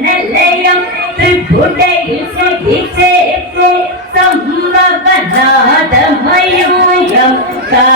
நல்லையம் திருப்புடையில் செகி சேர்த்து சம்பவநாதமயோயம் கா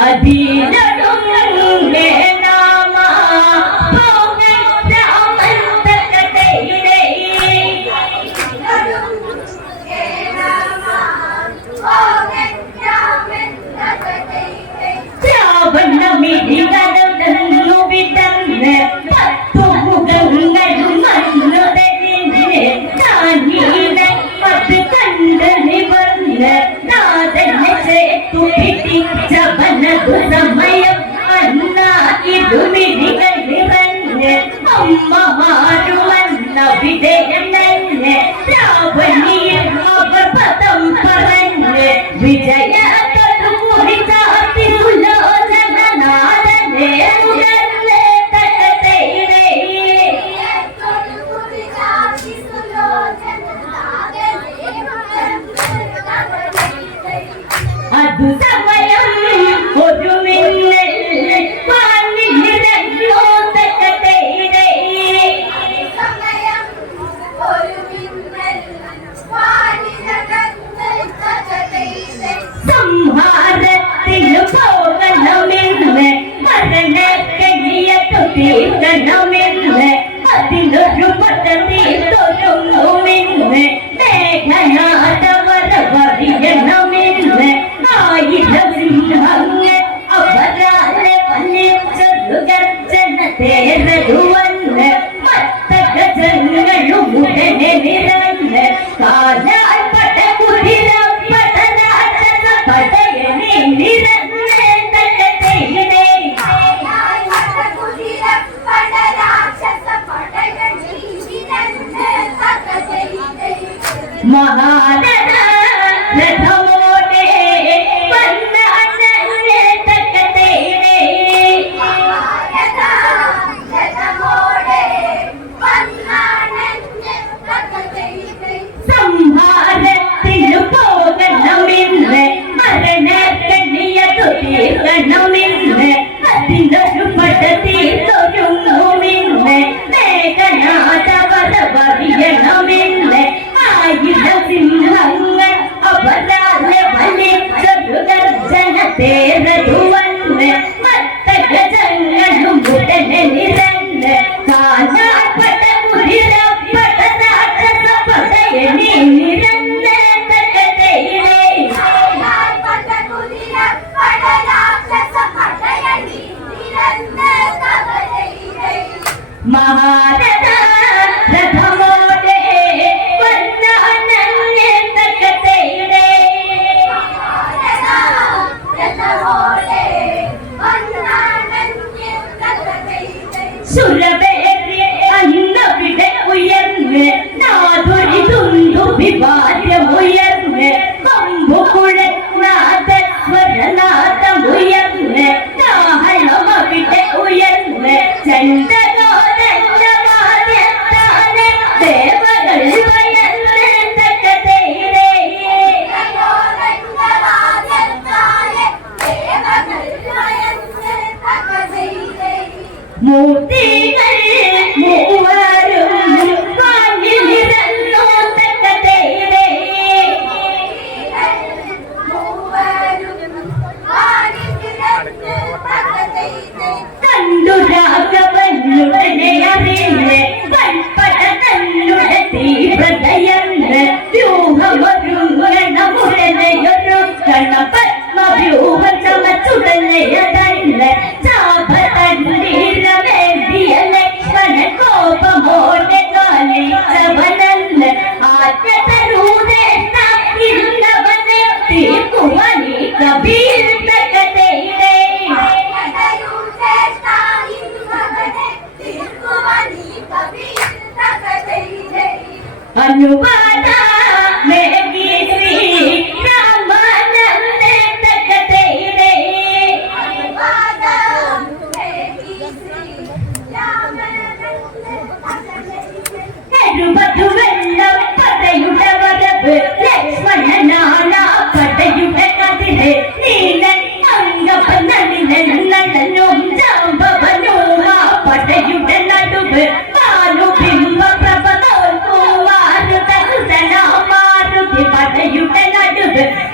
అధీనడం Nama Tick, tick, tick, Who's that? My Mother. Bye.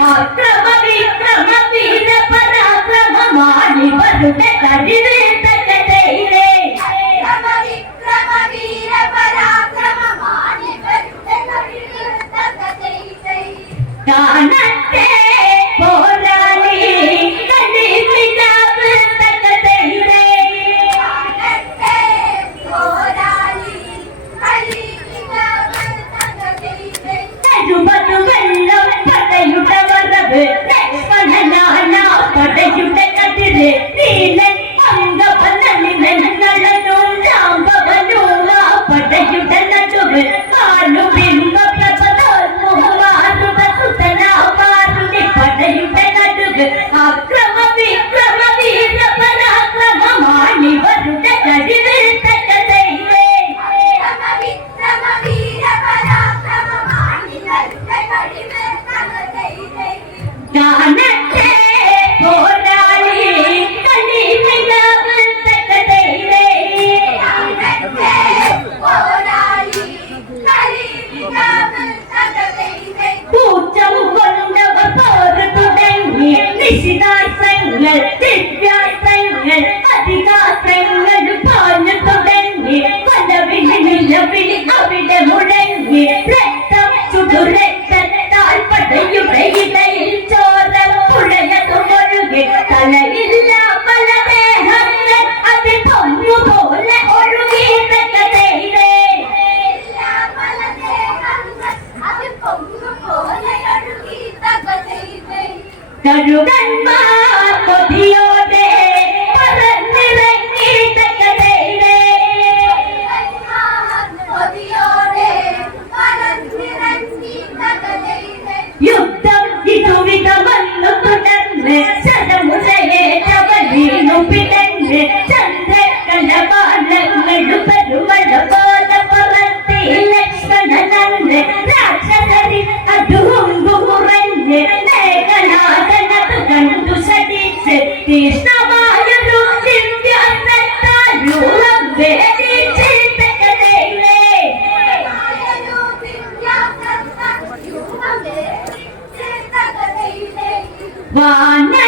அக்கிரம விக்கிரம வீர பராக்கிரம மாறி வருட கதிரே. One.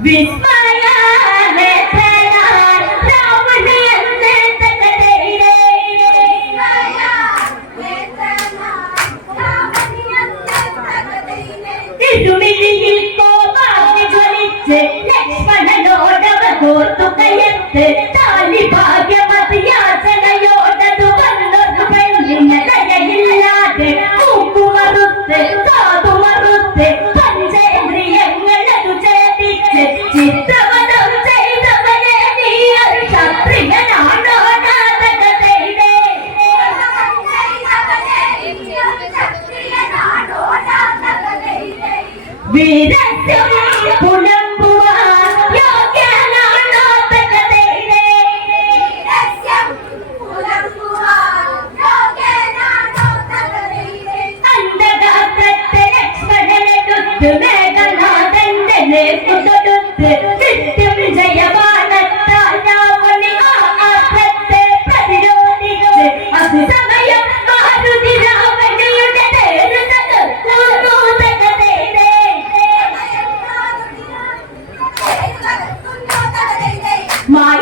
Vince my